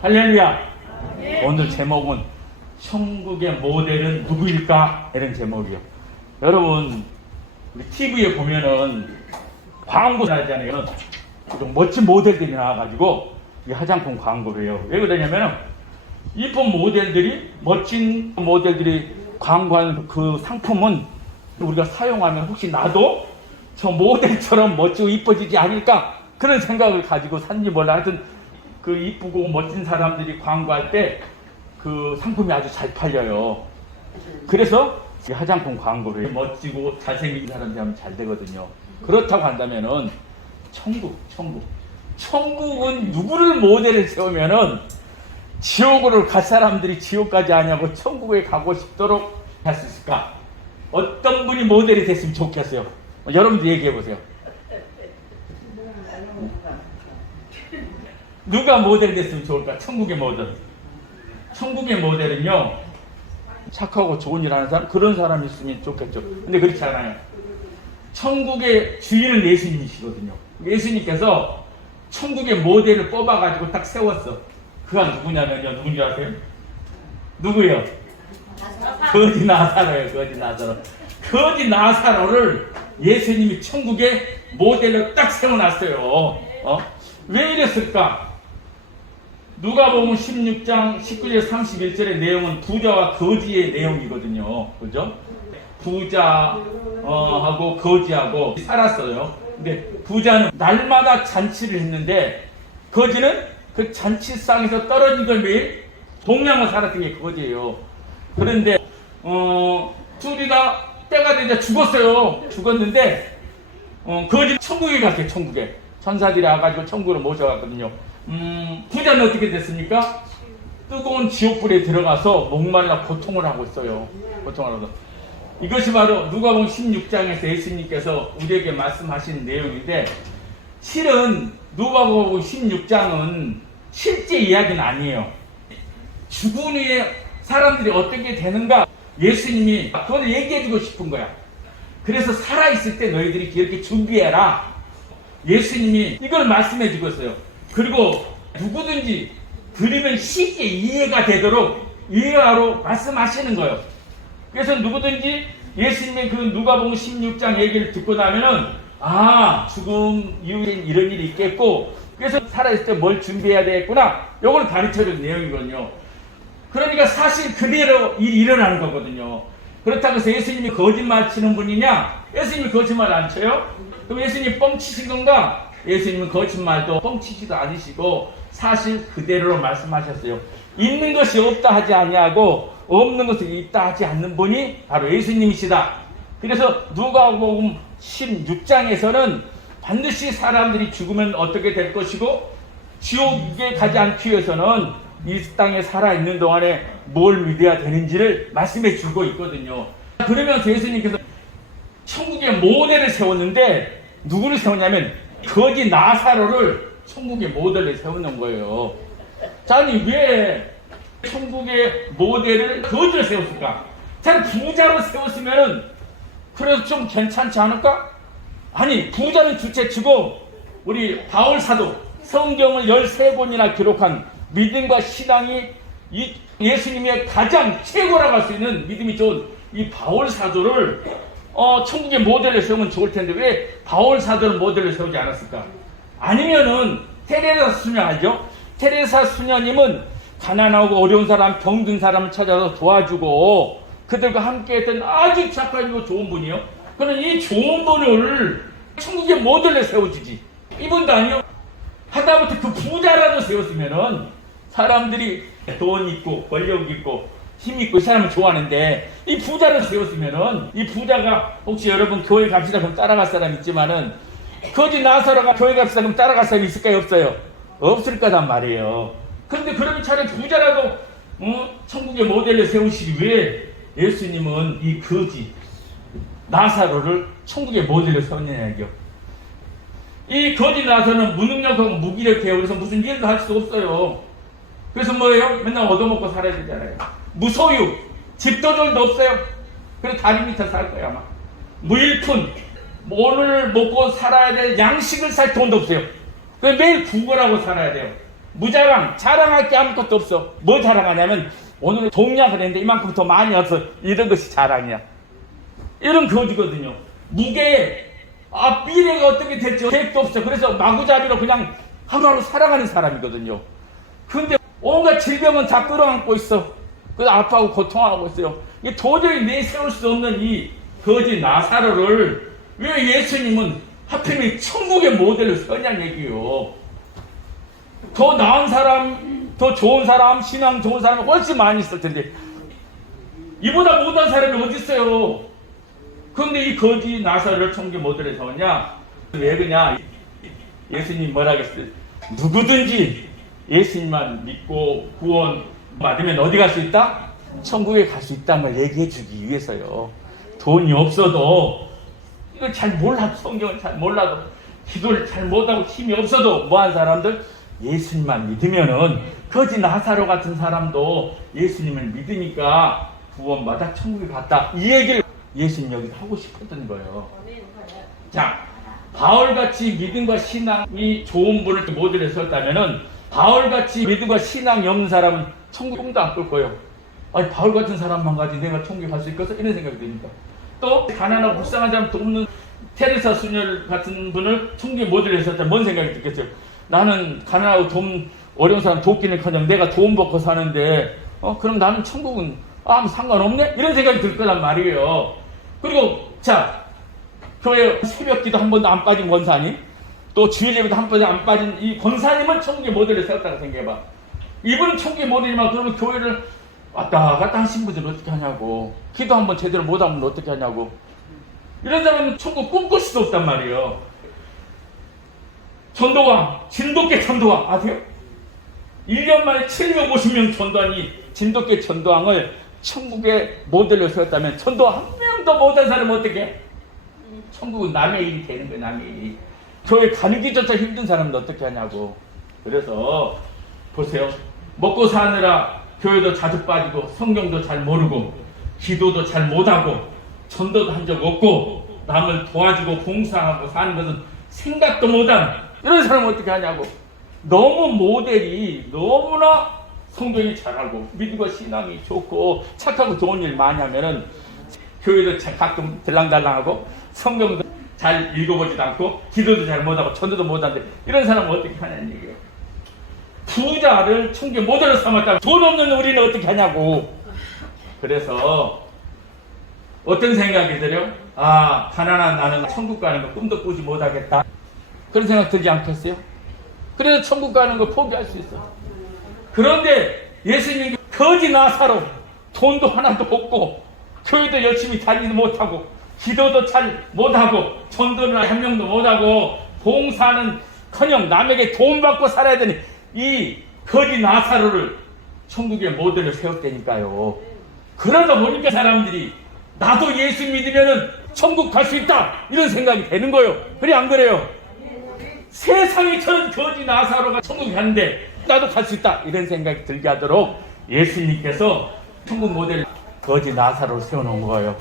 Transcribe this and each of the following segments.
할렐루야. 오늘 제목은 천국의 모델은 누구일까? 이런 제목이요. 여러분, 우리 TV에 보면은 광고 나잖아요. 좀 멋진 모델들이 나와가지고 이 화장품 광고예요. 왜 그러냐면은 이쁜 모델들이, 멋진 모델들이 광고하는 그 상품은 우리가 사용하면 혹시 나도 저 모델처럼 멋지고 이뻐지지 않을까? 그런 생각을 가지고 샀는지 몰라. 하여튼 그 이쁘고 멋진 사람들이 광고할 때 그 상품이 아주 잘 팔려요. 그래서 이 화장품 광고를 멋지고 잘생긴 사람들이 하면 잘 되거든요. 그렇다고 한다면은 천국은 누구를 모델을 세우면은 지옥으로 갈 사람들이 지옥까지 하냐고 천국에 가고 싶도록 할 수 있을까? 어떤 분이 모델이 됐으면 좋겠어요? 여러분도 얘기해 보세요. 누가 모델이 됐으면 좋을까? 천국의 모델. 천국의 모델은요, 착하고 좋은 일 하는 사람, 그런 사람이 있으면 좋겠죠. 근데 그렇지 않아요. 천국의 주인은 예수님이시거든요. 예수님께서 천국의 모델을 뽑아가지고 딱 세웠어. 그가 누구냐면요, 누군지 아세요? 누구예요? 거지 나사로예요. 거지 나사로를 예수님이 천국의 모델로 딱 세워놨어요. 왜 이랬을까? 누가복음 16장 19절 31절의 내용은 부자와 거지의 내용이거든요. 그죠? 부자하고 거지하고 살았어요. 근데 부자는 날마다 잔치를 했는데 거지는 그 잔치상에서 떨어진 걸 매일 동양을 살았던 게 거지예요. 그런데 둘이 다 때가 되자 죽었어요. 죽었는데 거지 천국에 갔어요. 천국에 천사들이 와가지고 천국으로 모셔갔거든요. 부자는 어떻게 됐습니까? 뜨거운 지옥불에 들어가서 목말라 고통을 하고 있어요. 고통을 하고. 이것이 바로 누가복음 16장에서 예수님께서 우리에게 말씀하신 내용인데, 실은 누가복음 16장은 실제 이야기는 아니에요. 죽은 후에 사람들이 어떻게 되는가 예수님이 그걸 얘기해주고 싶은 거야. 그래서 살아있을 때 너희들이 이렇게 준비해라. 예수님이 이걸 말씀해주고 있어요. 그리고 누구든지 들으면 쉽게 이해가 되도록 이해하러 말씀하시는 거예요. 그래서 누구든지 예수님의 그 누가복음 16장 얘기를 듣고 나면은 죽음 이후엔 이런 일이 있겠고, 그래서 살아있을 때 뭘 준비해야 되겠구나, 요걸 가르쳐주는 내용이거든요. 그러니까 사실 그대로 일이 일어나는 거거든요. 그렇다고 해서 예수님이 거짓말 치는 분이냐? 예수님이 거짓말 안 쳐요? 그럼 예수님이 뻥치신 건가? 예수님은 거짓말도 뻥치지도 않으시고 사실 그대로 말씀하셨어요. 있는 것이 없다 하지 아니하고 없는 것이 있다 하지 않는 분이 바로 예수님이시다. 그래서 누가복음 16장에서는 반드시 사람들이 죽으면 어떻게 될 것이고 지옥에 가지 않기 위해서는 이 땅에 살아있는 동안에 뭘 믿어야 되는지를 말씀해 주고 있거든요. 그러면서 예수님께서 천국의 모델을 세웠는데 누구를 세웠냐면 거지 나사로를 천국의 모델을 세우는 거예요. 자, 아니 왜 천국의 모델을 거지를 세웠을까? 자, 부자로 세웠으면은 그래서 좀 괜찮지 않을까? 아니, 부자는 둘째치고 우리 바울 사도 성경을 13권이나 기록한 믿음과 신앙이 이 예수님의 가장 최고라고 할 수 있는 믿음이 좋은 이 바울 사도를 천국의 모델을 세우면 좋을 텐데 왜 바울 사도를 모델을 세우지 않았을까? 아니면은 테레사 수녀 알죠? 테레사 수녀님은 가난하고 어려운 사람, 병든 사람을 찾아서 도와주고 그들과 함께 했던 아주 착하고 좋은 분이요. 그럼 이 좋은 분을 천국의 모델로 세워주지. 이분도 아니요. 하다못해 그 부자라도 세웠으면은 사람들이 돈 있고 권력 있고 힘 있고 이 사람을 좋아하는데 이 부자를 세웠으면은 이 부자가 혹시 여러분 교회 갑시다 그럼 따라갈 사람 있지만은 거지 나사로가 교회 갑시다 그럼 따라갈 사람이 있을까요? 없어요? 없을 거단 말이에요. 그런데 그러면 차라리 부자라도 천국의 모델을 세우시기 위해 예수님은 이 거지 나사로를 천국의 모델로 세웠냐고요. 이 거지 나사로는 무능력하고 무기력해요. 그래서 무슨 일도 할 수 없어요. 그래서 뭐예요? 맨날 얻어먹고 살아야 되잖아요. 무소유, 집도전도 없어요. 그래서 다리 밑에 살 거야 아마. 무일푼, 오늘 먹고 살아야 될 양식을 살 돈도 없어요. 그래서 매일 구걸하고 살아야 돼요. 무자랑, 자랑할 게 아무것도 없어. 뭐 자랑하냐면 오늘 동약을 했는데 이만큼 더 많이 없어. 이런 것이 자랑이야. 이런 거지거든요. 무게, 미래가 어떻게 될지 계획도 없어. 그래서 마구잡이로 그냥 하루하루 살아가는 사람이거든요. 근데 온갖 질병은 다 끌어안고 있어. 그래서 아파하고 고통하고 있어요. 이게 도저히 내세울 수 없는 이 거지 나사로를 왜 예수님은 하필이면 천국의 모델을 서냐 얘기요. 더 나은 사람, 더 좋은 사람, 신앙 좋은 사람이 훨씬 많이 있을 텐데 이보다 못한 사람이 어디 있어요. 그런데 이 거지 나사로를 천국의 모델에 세웠냐? 왜 그러냐? 예수님 뭐라 그랬어요? 누구든지 예수님만 믿고 구원 받으면 어디 갈 수 있다? 천국에 갈 수 있다는 걸 얘기해 주기 위해서요. 돈이 없어도 이걸 잘 몰라도, 성경을 잘 몰라도, 기도를 잘 못하고 힘이 없어도 뭐한 사람들 예수님만 믿으면은 거지 나사로 같은 사람도 예수님을 믿으니까 구원받아 천국에 갔다. 이 얘기를 예수님 여기서 하고 싶었던 거예요. 자, 바울같이 믿음과 신앙이 좋은 분을 모델에 썼다면은 바울같이 믿음과 신앙이 없는 사람은 천국 꿈도 안 꿀 거예요. 아니, 바울 같은 사람만 가지 내가 천국에 갈 수 있겠어? 이런 생각이 드니까. 또 가난하고 불쌍한 사람 돕는 테레사 수녀 같은 분을 천국에 모델에 썼다면 뭔 생각이 들겠어요? 나는 가난하고 어려운 사람 돕기는커녕 내가 돈 벌고 사는데 그럼 나는 천국은 아무 상관없네? 이런 생각이 들 거란 말이에요. 그리고 자, 교회 새벽기도 한 번도 안 빠진 권사님, 또 주일 예배도 한 번도 안 빠진 이 권사님은 천국의 모델을 세웠다고 생각해봐. 이분은 천국의 모델이지만 그러면 교회를 왔다 갔다 하신 분들은 어떻게 하냐고. 기도 한번 제대로 못하면 어떻게 하냐고. 이런 사람은 천국 꿈꿀 수도 없단 말이에요. 전도왕, 진돗개 전도왕 아세요? 1년 만에 750명 전도하니 진돗개 전도왕을 천국의 모델로 세웠다면 전도 한 명도 못한 사람은 어떻게 해? 천국은 남의 일이 되는 거예요. 남의 일이. 교회 가기조차 힘든 사람은 어떻게 하냐고. 그래서 보세요. 먹고 사느라 교회도 자주 빠지고 성경도 잘 모르고 기도도 잘 못하고 전도도 한 적 없고 남을 도와주고 봉사하고 사는 것은 생각도 못한 이런 사람은 어떻게 하냐고. 너무 모델이 너무나 성경이 잘하고 믿음과 신앙이 좋고 착하고 좋은 일 많이 하면은 교회도 가끔 들랑달랑하고 성경도 잘 읽어보지도 않고 기도도 잘 못하고 전도도 못하는데 이런 사람은 어떻게 하냐는 얘기예요. 부자를 천국의 모델로 삼았다면 돈 없는 우리는 어떻게 하냐고. 그래서 어떤 생각이 들어요? 가난한 나는 천국 가는 거 꿈도 꾸지 못하겠다. 그런 생각 들지 않겠어요? 그래서 천국 가는 거 포기할 수 있어. 그런데 예수님이 거지 나사로 돈도 하나도 없고 교회도 열심히 다니지 못하고 기도도 잘 못하고 전도는 한 명도 못하고 봉사는 커녕 남에게 돈 받고 살아야 되니 이 거지 나사로를 천국의 모델을 세웠다니까요. 그러다 보니까 사람들이 나도 예수 믿으면은 천국 갈 수 있다 이런 생각이 되는 거예요. 그래 안 그래요? 세상에 저런 거지 나사로가 천국 가는데 나도 갈 수 있다 이런 생각이 들게 하도록 예수님께서 천국 모델 거지 나사로를 세워놓은 거예요.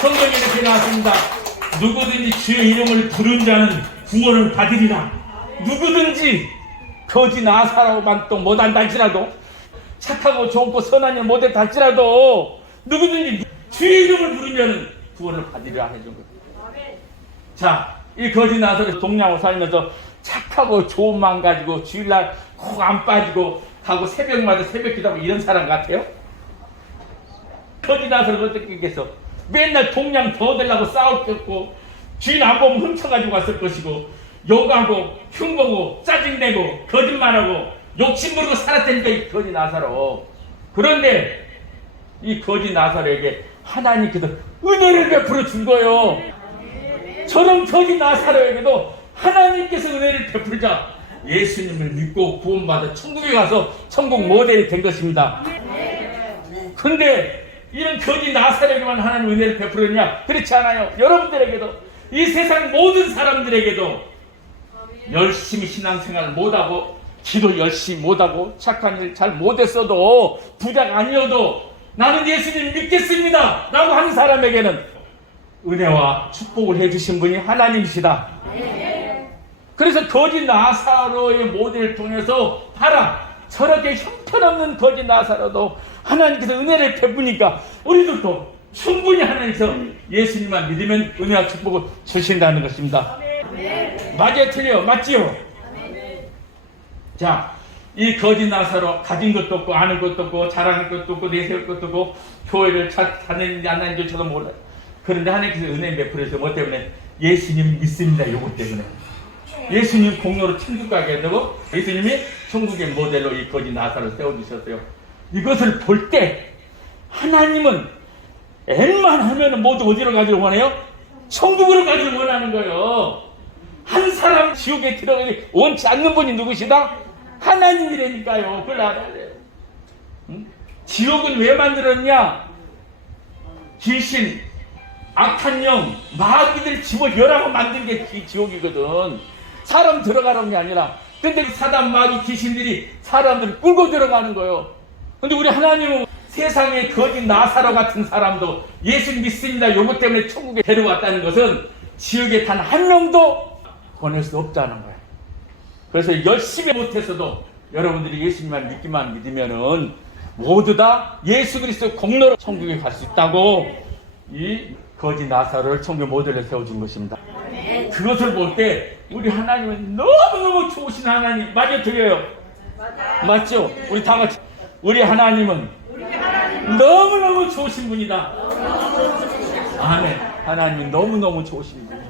성경에 이렇게 나왔습니다. 누구든지 주의 이름을 부른 자는 구원을 받으리라. 누구든지 거지 나사로만 또 못한다 할지라도 착하고 좋고 선한 일 못했다 할지라도 누구든지 주의 이름을 부르면 구원을 받으리라 해준 거예요. 자, 이 거지 나사로 동양으로 살면서 착하고 좋은 마음 가지고 주일날 콕 안 빠지고 가고 새벽마다 새벽 기도하고 이런 사람 같아요? 거지 나사로가 어떻게 했겠어? 맨날 동양 더 되려고 싸웠겠고 주인 안 보면 훔쳐가지고 왔을 것이고 욕하고 흉보고 짜증내고 거짓말하고 욕심부리고 살았다니까 이 거지 나사로. 그런데 이 거지 나사로에게 하나님께서 은혜를 베풀어 준 거예요. 저런 거지 나사로에게도 하나님께서 은혜를 베풀자 예수님을 믿고 구원받아 천국에 가서 천국 모델이 된 것입니다. 근데 이런 거지 나사로에게만 하나님 은혜를 베풀었냐? 그렇지 않아요. 여러분들에게도 이 세상 모든 사람들에게도 열심히 신앙생활을 못하고 기도 열심히 못하고 착한 일 잘 못했어도 부자가 아니어도 나는 예수님 믿겠습니다 라고 하는 사람에게는 은혜와 축복을 해주신 분이 하나님이시다. 그래서 거지 나사로의 모델을 통해서 봐라, 저렇게 형편없는 거지 나사로도 하나님께서 은혜를 베푸니까 우리들도 충분히 하나님께서 예수님만 믿으면 은혜와 축복을 주신다는 것입니다. 맞아요, 틀려요? 맞지요? 자, 이 거지 나사로 가진 것도 없고 아는 것도 없고 잘하는 것도 없고 내세울 것도 없고 교회를 다니는지 안 다니는지도 몰라요. 그런데 하나님께서 은혜 베풀어서 뭐 때문에? 예수님 믿습니다. 요것 때문에. 예수님 공로로 천국 가게 되고 예수님이 천국의 모델로 이 거지 나사로를 세워주셨어요. 이것을 볼 때 하나님은 웬만하면 모두 어디로 가기를 원해요? 천국으로 가기를 원하는 거예요. 한 사람 지옥에 들어가기 원치 않는 분이 누구시다? 하나님이라니까요. 그걸 알아야 돼요. 응? 지옥은 왜 만들었냐? 귀신, 악한 영, 마귀들 집어넣으라고 만든 게 지옥이거든. 사람 들어가라는 게 아니라. 근데 사단, 마귀, 귀신들이 사람들을 끌고 들어가는 거예요. 근데 우리 하나님은 세상에 거짓 나사로 같은 사람도 예수 믿습니다. 요것 때문에 천국에 데려왔다는 것은 지옥에 단 한 명도 보낼 수 없다는 거예요. 그래서 열심히 못해서도 여러분들이 예수님만 믿으면은 모두 다 예수 그리스도 공로로 천국에 갈 수 있다고 이 거지 나사로를 천국의 모델로 세워준 것입니다. 그것을 볼 때 우리 하나님은 너무너무 좋으신 하나님. 맞아요, 들려요? 맞죠? 우리 다 같이 우리 하나님은 너무너무 좋으신 분이다. 아멘. 하나님은 너무너무 좋으신 분이다.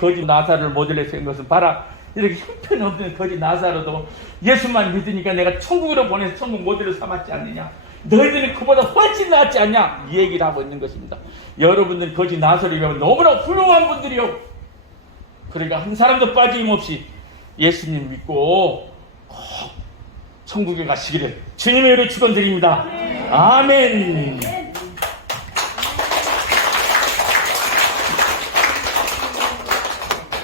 거지 나사로를 모델로 세운 것은 봐라, 이렇게 형편없는 거지 나사로도 예수만 믿으니까 내가 천국으로 보내서 천국 모델로 삼았지 않느냐, 너희들은 그보다 훨씬 낫지 않냐, 이 얘기를 하고 있는 것입니다. 여러분들 거지 나사로가 너무나 훌륭한 분들이요. 그러니까 한 사람도 빠짐없이 예수님 믿고 꼭 천국에 가시기를 주님의 이름으로 축원드립니다. 아멘.